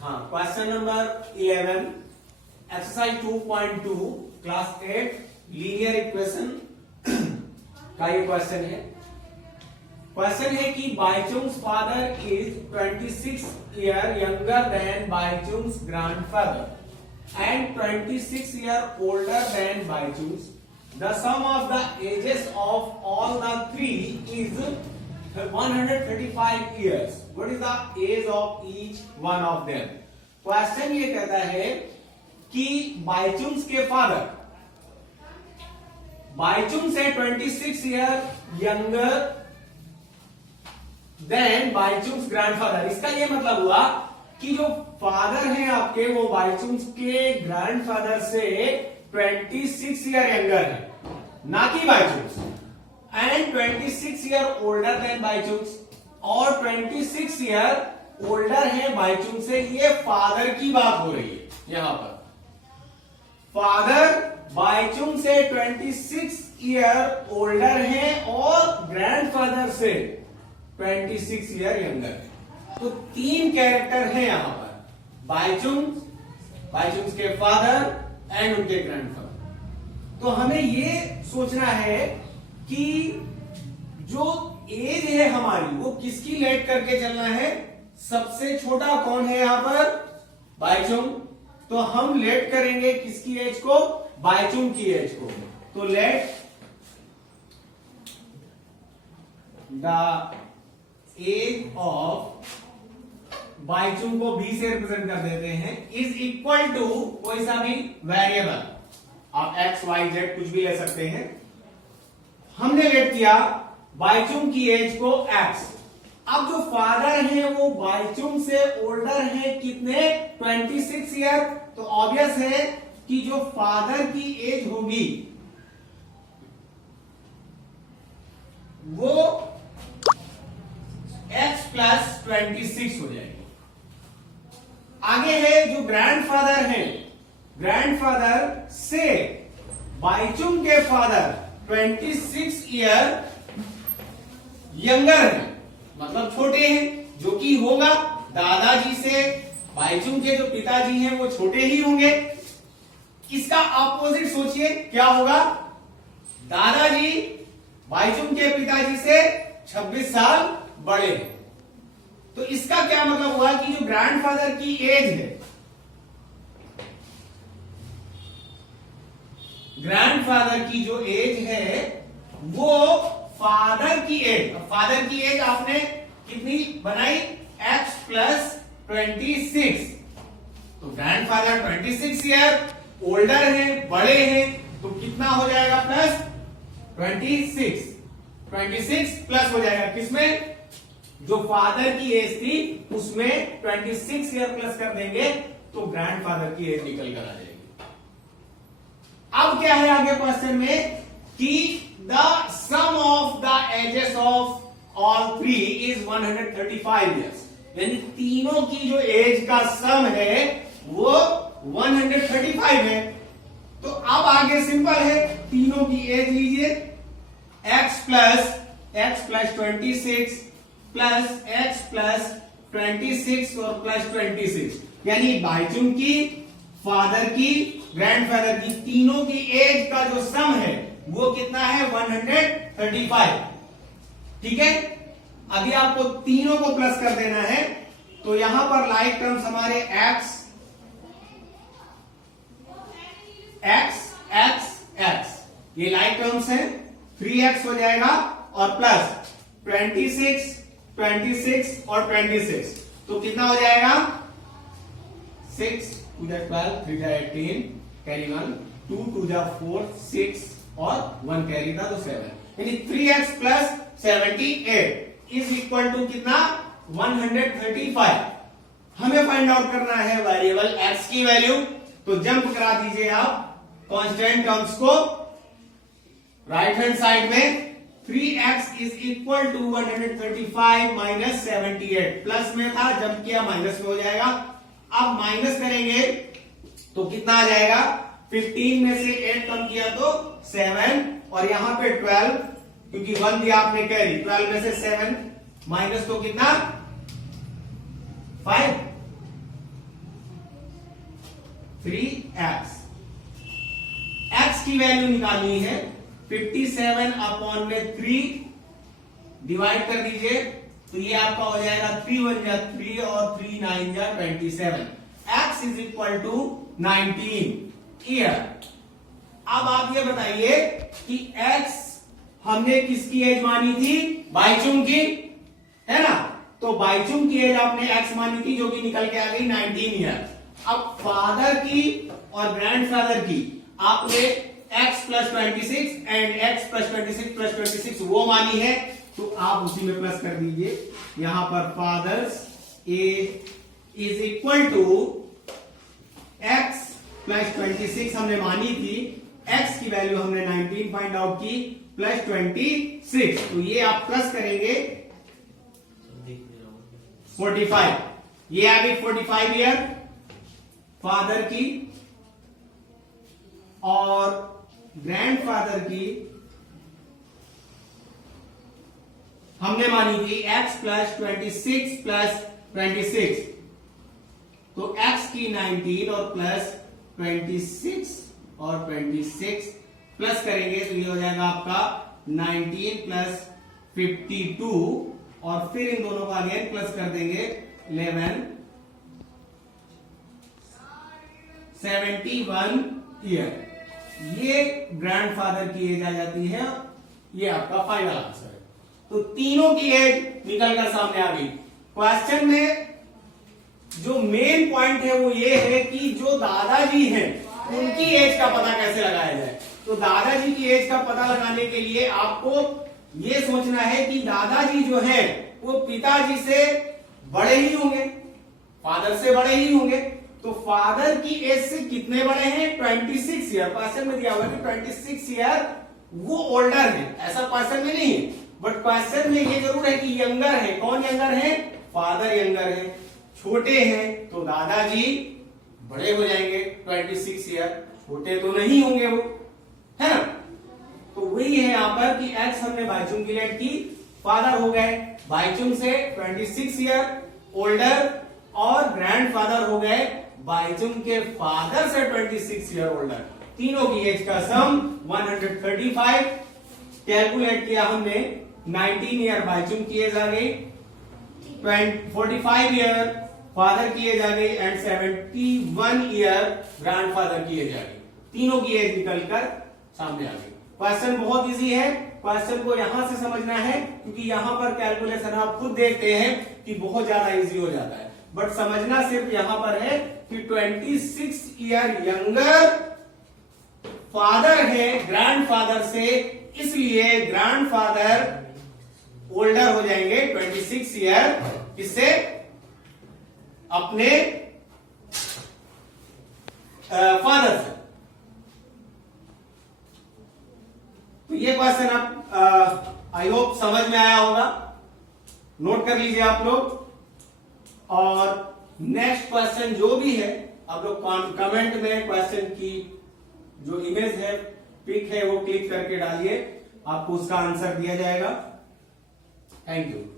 हाँ, question number 11 exercise 2.2 class 8 linear equation का ये क्वेश्चन है। क्वेश्चन है कि Baichung's father is 26 year younger than Baichung's grandfather and 26 year older than Baichung's. The sum of the ages of all the three is 135 years. What is the age of each one of them? Question ये कहता है कि बाइचुंग्स के father Bhaichung's है 26 year younger than Baichung's grandfather. इसका ये मतलब हुआ कि जो फादर हैं आपके वो बाइचुंग्स के ग्रैंडफादर से 26 ईयर यंगर है, ना कि Bhaichung's, and 26 year older than Bhaichung's, और 26 ईयर ओल्डर है बाइचुंग से। ये फादर की बात हो रही है। यहां पर फादर बाइचुंग से 26 ईयर ओल्डर है और ग्रैंडफादर से 26 ईयर यंगर है। तो तीन कैरेक्टर हैं यहां पर, बाइचुंग के फादर एंड उनके ग्रैंडफादर। तो हमें ये सोचना है कि जो एज है हमारी वो किसकी लेट करके चलना है। सबसे छोटा कौन है यहां पर, बाइचुंग। तो हम लेट करेंगे किसकी एज को, बाइचुंग की एज को। तो let the age of Baichung को बी से रिप्रेजेंट कर देते हैं, इज इक्वल टू कोई सा भी वेरिएबल, आप एक्स वाई जेड कुछ भी ले सकते हैं। हमने लेट किया बाइचुंग की एज को x। अब जो फादर है वो बाइचुंग से ओल्डर है कितने, 26 ईयर। तो ऑब्वियस है कि जो फादर की एज होगी वो x प्लस 26 हो जाएगी। आगे है जो ग्रैंडफादर है, ग्रैंडफादर से बाइचुंग के फादर 26 ईयर यंगर है, मतलब छोटे हैं, जो कि होगा दादाजी से। बाइचुंग के जो पिताजी हैं वो छोटे ही होंगे। इसका ऑपोजिट सोचिए क्या होगा, दादाजी बाइचुंग के पिताजी से 26 साल बड़े हैं। तो इसका क्या मतलब हुआ कि जो ग्रैंडफादर की एज है, ग्रैंडफादर की जो एज है वो फादर की एज, फादर की एज आपने कितनी बनाई, x प्लस 26। तो ग्रैंडफादर 26 ईयर ओल्डर है, बड़े हैं, तो कितना हो जाएगा, प्लस 26 प्लस हो जाएगा किसमें, जो फादर की एज थी उसमें 26 ईयर प्लस कर देंगे तो ग्रैंडफादर की एज निकल कर आ जाएगी। अब क्या है आगे क्वेश्चन में कि the sum of the ages of all three is 135 years, यानी तीनों की जो एज का सम है वो 135 है। तो अब आगे सिंपल है, तीनों की एज लीजिए, x plus 26 plus x plus 26 और प्लस 26, यानी बाइचुंग की, फादर की, ग्रैंडफादर की, तीनों की एज का जो सम है वो कितना है, 135। ठीक है, अभी आपको तीनों को प्लस कर देना है। तो यहां पर लाइक टर्म्स हमारे x ये लाइक टर्म्स हैं, 3x हो जाएगा और प्लस 26 और 26, तो कितना हो जाएगा, 6 to the 12, 3 to 18, carry 1, 2 to the 4, 6 और 1 कैरी था तो 7, यानी 3x plus 78 is equal to कितना, 135। हमें फाइंड आउट करना है वेरिएबल x की वैल्यू। तो जंप करा दीजिए आप कांस्टेंट टर्म्स को राइट हैंड साइड में। 3x is equal to 135 minus 78, plus में था जंप किया माइनस में हो जाएगा। अब माइनस करेंगे तो कितना आ जाएगा, 15 में से 8 कम किया तो 7, और यहां पे 12 क्योंकि 1 दिया आपने कैरी, 12 में से 7 माइनस तो कितना 5, 3x। x की वैल्यू निकालनी है 57 अपॉन में 3 डिवाइड कर दीजिए, तो ये आपका हो जाएगा 3 1 जा 3 और 3 9 जा 27। x is equal to 19 year. अब आप ये बताइए कि x हमने किसकी एज मानी थी? बाइचुंग की, है ना? तो बाइचुंग की एज आपने x मानी थी जो कि निकल के आ गई 19 ईयर। अब फादर की और ग्रैंडफादर की आपने x plus 26 and x plus 26 plus 26 वो मानी है, तो आप उसी में प्लस कर दीजिए। यहां पर father's age is equal to x plus 26 हमने मानी थी, x की वैल्यू हमने 19 फाइंड आउट की, प्लस 26, तो ये आप प्लस करेंगे 45, ये आ गई 45 ईयर फादर की, और ग्रैंडफादर की हमने मानी थी x प्लस 26 प्लस 26, तो x की 19 और प्लस 26 और 26 प्लस करेंगे तो ये हो जाएगा आपका 19 प्लस 52, और फिर इन दोनों का अगेन प्लस कर देंगे 11, 71 ईयर। ये ग्रैंडफादर की एज आ जाती है, ये आपका फाइनल आंसर है। तो तीनों की एज निकलकर सामने आ गई। क्वेश्चन में जो मेन पॉइंट है वो ये है कि जो दादाजी हैं उनकी एज का पता कैसे लगाया जाए। तो दादाजी की एज का पता लगाने के लिए आपको ये सोचना है कि दादाजी जो है वो पिताजी से बड़े ही होंगे, फादर से बड़े ही होंगे। तो फादर की एज से कितने बड़े हैं? 26 ईयर। क्वेश्चन में दिया हुआ है कि 26 ईयर वो ओल्डर है, ऐसा क्वेश्चन में नहीं है, बट क्वेश्चन में ये जरूर है कि यंगर है। कौन यंगर है? फादर यंगर है। छोटे हैं तो दादाजी बड़े हो जाएंगे 26 ईयर, छोटे तो नहीं होंगे वो, है ना? तो वही है यहां पर कि x हमने बाइचुंग की लेट की, फादर हो गए बाइचुंग से 26 ईयर ओल्डर, और ग्रैंडफादर हो गए बाइचुंग के फादर से 26 ईयर ओल्डर। तीनों की एज का सम 135। कैलकुलेट किया हमने, 19 ईयर बाइचुंग की एज आ गई, 45 ईयर फादर की एज आ गई, एंड 71 ईयर ग्रैंडफादर की एज आ गई। तीनों की एज निकलकर सामने आ गई। क्वेश्चन बहुत इजी है, क्वेश्चन को यहां से समझना है, क्योंकि यहां पर कैलकुलेशन आप खुद देखते हैं कि बहुत ज्यादा इजी हो जाता है, बट समझना सिर्फ यहां पर है कि 26 ईयर यंगर फादर है ग्रैंडफादर से, इसलिए ग्रैंडफादर ओल्डर हो जाएंगे 26 ईयर किससे? अपने फादर से। तो ये क्वेश्चन आप आई होप समझ में आया होगा, नोट कर लीजिए आप लोग। और नेक्स्ट क्वेश्चन जो भी है आप लोग कमेंट में क्वेश्चन की जो इमेज है, पिक है, वो क्लिक करके डालिए, आपको उसका आंसर दिया जाएगा। Thank you.